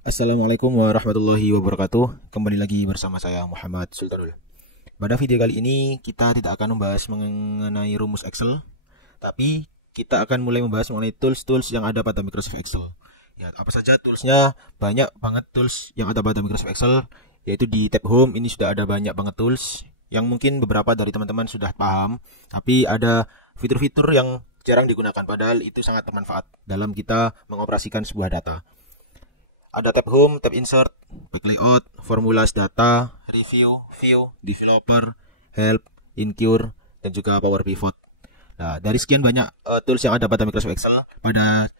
Assalamualaikum warahmatullahi wabarakatuh. Kembali lagi bersama saya Muhammad Sultanul. Pada video kali ini kita tidak akan membahas mengenai rumus Excel, tapi kita akan mulai membahas mengenai tools-tools yang ada pada Microsoft Excel. Ya, apa saja toolsnya? Banyak banget tools yang ada pada Microsoft Excel, yaitu di tab Home ini sudah ada banyak banget tools yang mungkin beberapa dari teman-teman sudah paham, tapi ada fitur-fitur yang jarang digunakan, padahal itu sangat bermanfaat dalam kita mengoperasikan sebuah data. Ada tab Home, tab Insert, Quick Layout, Formulas Data, Review, View, Developer, Help, Incur, dan juga Power Pivot. Nah, dari sekian banyak tools yang ada pada Microsoft Excel, pada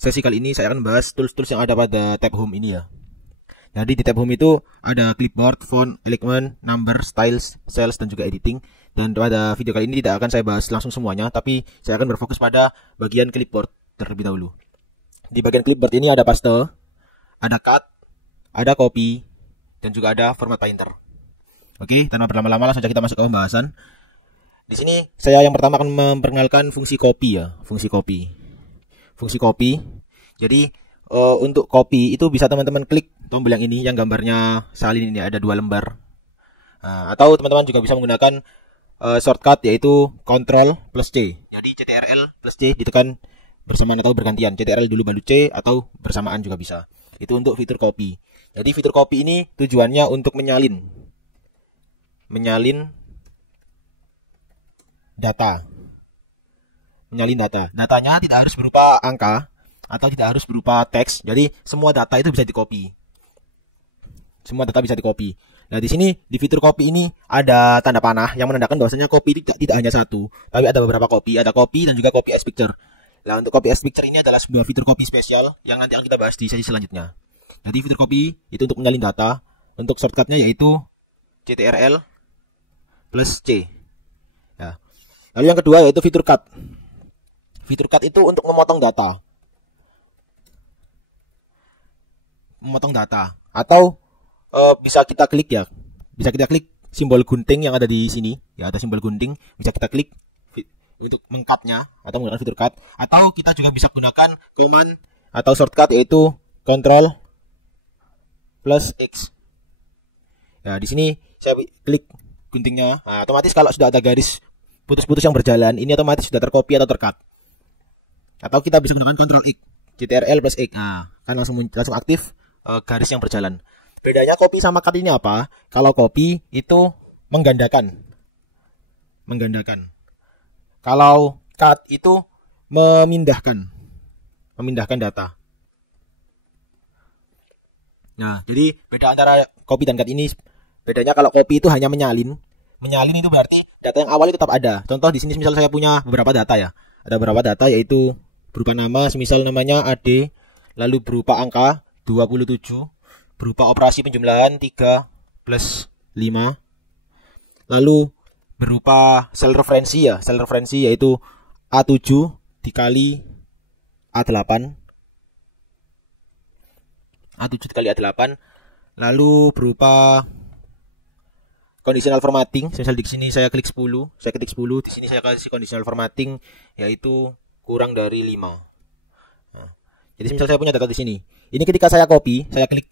sesi kali ini saya akan membahas tools-tools yang ada pada tab Home ini ya. Jadi di tab Home itu ada clipboard, font, alignment, number, styles, cells, dan juga editing. Dan pada video kali ini tidak akan saya bahas langsung semuanya, tapi saya akan berfokus pada bagian clipboard terlebih dahulu. Di bagian clipboard ini ada paste, ada cut, ada copy, dan juga ada format painter. Oke, tanpa berlama-lama langsung saja kita masuk ke pembahasan. Di sini saya yang pertama akan memperkenalkan fungsi copy ya, fungsi copy. Fungsi copy. Jadi untuk copy itu bisa teman-teman klik tombol yang ini yang gambarnya salin ini ada 2 lembar. Atau teman-teman juga bisa menggunakan shortcut yaitu Ctrl plus C. Jadi CTRL plus C ditekan bersamaan atau bergantian. CTRL dulu baru C atau bersamaan juga bisa. Itu untuk fitur copy. Jadi fitur copy ini tujuannya untuk menyalin data. Menyalin data. Datanya tidak harus berupa angka atau tidak harus berupa teks. Jadi semua data itu bisa di-copy. Semua data bisa di-copy. Nah, di sini di fitur copy ini ada tanda panah yang menandakan bahwasanya copy tidak hanya satu, tapi ada beberapa copy, ada copy dan juga copy as picture. Nah, untuk copy as picture ini adalah sebuah fitur copy spesial yang nanti akan kita bahas di sesi selanjutnya. Jadi fitur copy itu untuk menyalin data. Untuk shortcutnya yaitu CTRL plus C. Ya. Lalu yang kedua yaitu fitur cut. Fitur cut itu untuk memotong data. Memotong data. Atau bisa kita klik ya. Bisa kita klik simbol gunting yang ada di sini. Ya, ada simbol gunting. Bisa kita klik untuk mengcutnya atau menggunakan fitur cut, atau kita juga bisa gunakan command atau shortcut yaitu Ctrl plus X. Nah, di sini saya klik guntingnya. Nah, otomatis kalau sudah ada garis putus-putus yang berjalan, ini otomatis sudah tercopy atau tercut. Atau kita bisa gunakan Ctrl X, CTRL plus X. Nah, kan langsung aktif garis yang berjalan. Bedanya copy sama cut ini apa? Kalau copy itu menggandakan. Kalau cut itu memindahkan data. Nah, jadi beda antara copy dan cut ini, bedanya kalau copy itu hanya menyalin. Menyalin itu berarti data yang awal itu tetap ada. Contoh di sini misal saya punya beberapa data ya. Ada beberapa data yaitu berupa nama, semisal namanya AD, lalu berupa angka 27, berupa operasi penjumlahan 3 plus 5. Lalu berupa sel referensi ya. Sel referensi yaitu A7 dikali A8. A7 dikali A8. Lalu berupa conditional formatting. Misal di sini saya klik 10, saya ketik 10, di sini saya kasih conditional formatting yaitu kurang dari 5. Nah, jadi misal saya punya data di sini. Ini ketika saya copy, saya klik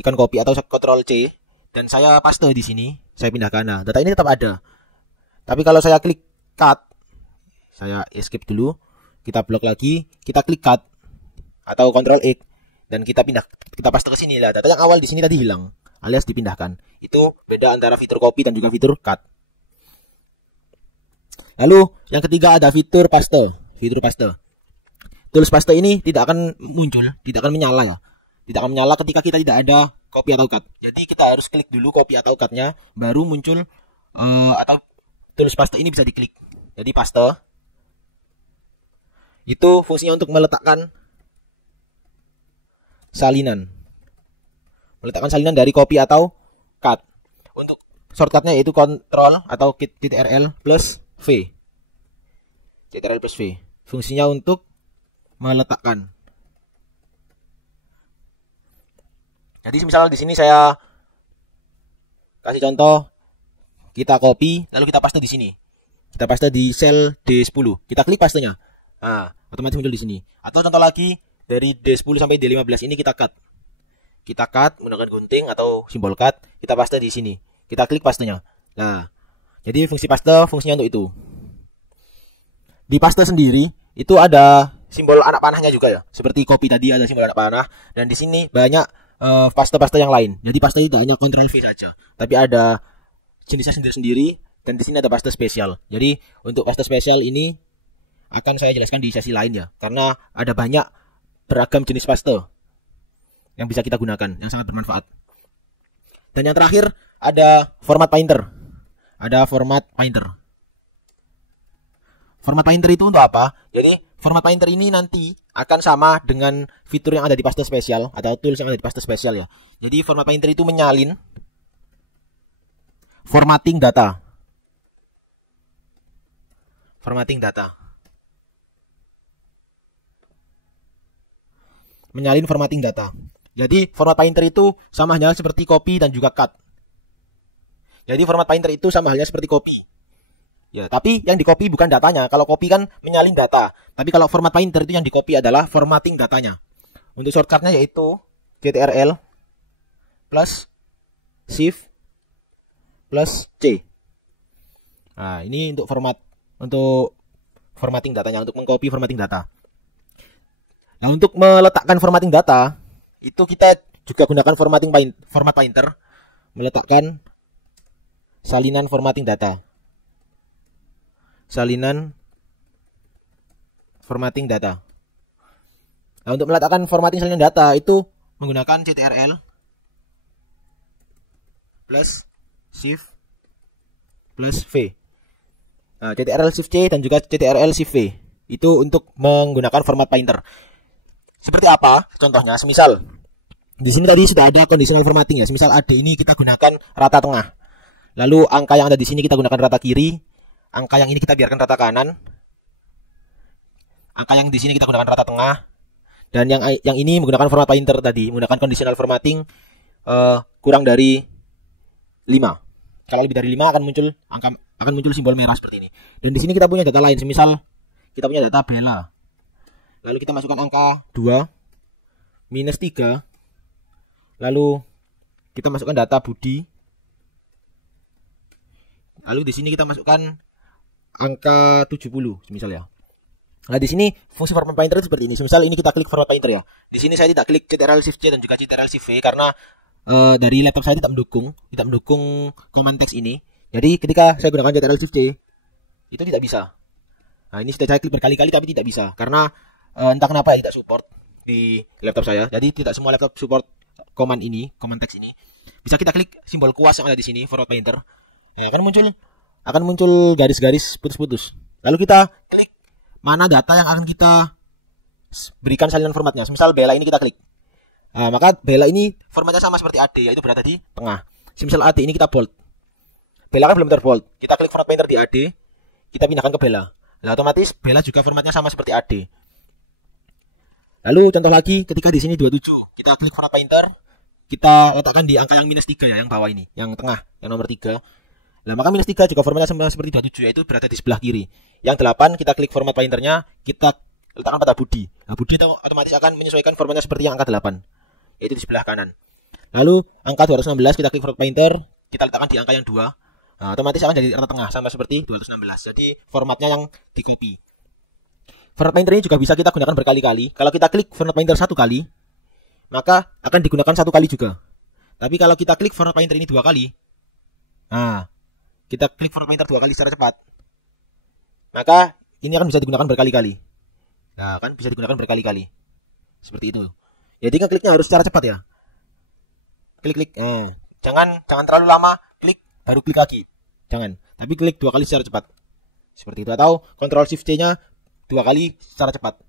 ikon copy atau Ctrl C dan saya paste di sini, saya pindahkan. Nah, data ini tetap ada. Tapi kalau saya klik cut, saya escape dulu, kita blok lagi, kita klik cut atau Ctrl X dan kita paste ke sini lah. Data yang awal di sini tadi hilang, alias dipindahkan. Itu beda antara fitur copy dan juga fitur cut. Lalu yang ketiga ada fitur paste. Fitur paste. Tools paste ini tidak akan muncul, tidak akan menyala ya. Tidak akan menyala ketika kita tidak ada copy atau cut. Jadi kita harus klik dulu copy atau cutnya, baru muncul atau tools paste ini bisa diklik. Jadi paste itu fungsinya untuk meletakkan salinan. Meletakkan salinan dari copy atau cut. Untuk shortcutnya yaitu Ctrl atau CTRL plus V. CTRL plus V. Fungsinya untuk meletakkan. Jadi misal di sini saya kasih contoh, kita copy lalu kita paste di sini. Kita paste di sel D10. Kita klik pastenya. Nah, otomatis muncul di sini. Atau contoh lagi dari D10 sampai D15 ini kita cut. kita cut menggunakan gunting atau simbol cut, kita paste di sini. Kita klik pastenya. Nah, jadi fungsi paste fungsinya untuk itu. Di paste sendiri itu ada simbol anak panahnya juga ya. Seperti copy tadi ada simbol anak panah, dan di sini banyak paste-paste yang lain. Jadi paste tidak hanya Ctrl V saja, tapi ada jenisnya sendiri-sendiri, dan di sini ada paste spesial. Jadi untuk paste spesial ini akan saya jelaskan di sesi lain ya, karena ada banyak beragam jenis paste yang bisa kita gunakan, yang sangat bermanfaat. Dan yang terakhir ada format painter. Ada format painter. Format painter itu untuk apa? Jadi format painter ini nanti akan sama dengan fitur yang ada di paste spesial atau tools yang ada di paste spesial ya. Jadi format painter itu menyalin formatting data. Formatting data. Menyalin formatting data. Jadi format painter itu sama halnya seperti copy dan juga cut. Jadi format painter itu sama halnya seperti copy. Ya, tapi yang di copy bukan datanya. Kalau copy kan menyalin data. Tapi kalau format painter itu yang di copy adalah formatting datanya. Untuk shortcutnya yaitu Ctrl plus Shift plus C. Nah, ini untuk formatting datanya, untuk mengcopy formatting data. Nah, untuk meletakkan formatting data itu kita juga gunakan format painter, meletakkan salinan formatting data. Salinan formatting data. Nah, untuk meletakkan formatting salinan data itu menggunakan Ctrl plus Shift plus V. Nah, Ctrl Shift C dan juga Ctrl Shift V itu untuk menggunakan format painter. Seperti apa? Contohnya, semisal di sini tadi sudah ada conditional formatting ya. Semisal AD ini kita gunakan rata tengah. Lalu angka yang ada di sini kita gunakan rata kiri. Angka yang ini kita biarkan rata kanan. Angka yang di sini kita gunakan rata tengah. Dan yang ini menggunakan format painter tadi, menggunakan conditional formatting kurang dari 5. Kalau lebih dari 5 akan muncul simbol merah seperti ini. Dan di sini kita punya data lain. Semisal kita punya data Bella. Lalu kita masukkan angka 2 minus 3. Lalu kita masukkan data Budi. Lalu di sini kita masukkan angka 70 semisal ya. Nah, di sini fungsi format painter itu seperti ini. Semisal ini kita klik format painter ya. Di sini saya tidak klik Ctrl Shift C dan juga Ctrl Shift V karena dari laptop saya tidak mendukung command text ini. Jadi ketika saya gunakan Ctrl Shift C itu tidak bisa. Nah, ini sudah saya klik berkali-kali tapi tidak bisa karena entah kenapa ya, tidak support di laptop saya. Jadi tidak semua laptop support command text ini. Bisa kita klik simbol kuas yang ada di sini, format painter. Nah, akan muncul garis-garis putus-putus. Lalu kita klik mana data yang akan kita berikan salinan formatnya. Misal Bella ini kita klik. Nah, maka Bella ini formatnya sama seperti AD, yaitu berada di tengah. Misal AD ini kita bold. Bella kan belum terbold. Kita klik format painter di AD, kita pindahkan ke Bella. Nah, otomatis Bella juga formatnya sama seperti AD. Lalu contoh lagi, ketika di sini 27, kita klik format painter, kita letakkan di angka yang minus 3 ya, yang bawah ini, yang tengah, yang nomor 3. Nah, maka minus 3 juga formatnya sama seperti 27, yaitu berada di sebelah kiri. Yang 8, kita klik format painternya, kita letakkan pada Budi. Nah, Budi otomatis akan menyesuaikan formatnya seperti yang angka 8, yaitu di sebelah kanan. Lalu, angka 216, kita klik format painter, kita letakkan di angka yang 2. Nah, otomatis akan jadi rata tengah, sama seperti 216. Jadi, formatnya yang di copy. Format painter ini juga bisa kita gunakan berkali-kali. Kalau kita klik format painter 1 kali, maka akan digunakan 1 kali juga. Tapi kalau kita klik format painter ini 2 kali, nah, kita klik format painter 2 kali secara cepat, maka ini akan bisa digunakan berkali-kali. Nah, kan bisa digunakan berkali-kali. Seperti itu. Jadi kan kliknya harus secara cepat ya. Klik-klik. Jangan terlalu lama klik baru klik lagi. Jangan. Tapi klik 2 kali secara cepat. Seperti itu. Atau Ctrl Shift C-nya 2 kali secara cepat.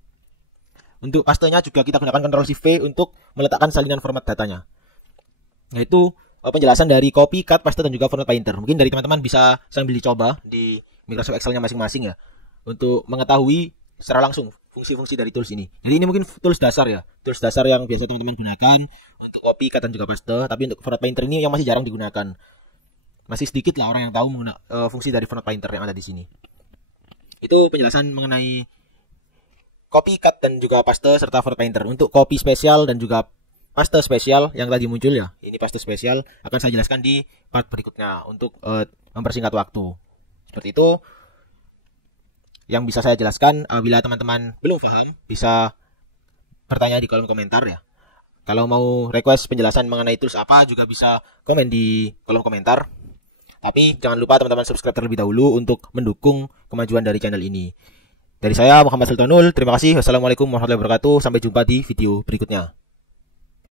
Untuk pastenya juga kita gunakan Ctrl Shift V untuk meletakkan salinan format datanya. Yaitu penjelasan dari copy, cut, paste dan juga format painter. Mungkin dari teman-teman bisa sambil dicoba di Microsoft Excel-nya masing-masing ya, untuk mengetahui secara langsung fungsi-fungsi dari tools ini. Jadi ini mungkin tools dasar ya, tools dasar yang biasa teman-teman gunakan untuk copy, cut dan juga paste. Tapi untuk format painter ini yang masih jarang digunakan. Masih sedikit lah orang yang tahu fungsi dari format painter yang ada di sini. Itu penjelasan mengenai copy, cut dan juga paste serta format painter. Untuk copy spesial dan juga paste spesial yang tadi muncul ya. Ini paste spesial akan saya jelaskan di part berikutnya untuk mempersingkat waktu. Seperti itu yang bisa saya jelaskan. Bila teman-teman belum paham, bisa bertanya di kolom komentar ya. Kalau mau request penjelasan mengenai tools apa juga bisa komen di kolom komentar. Tapi jangan lupa teman-teman subscribe terlebih dahulu untuk mendukung kemajuan dari channel ini. Dari saya Muhammad Sultanul, terima kasih. Wassalamualaikum warahmatullahi wabarakatuh. Sampai jumpa di video berikutnya.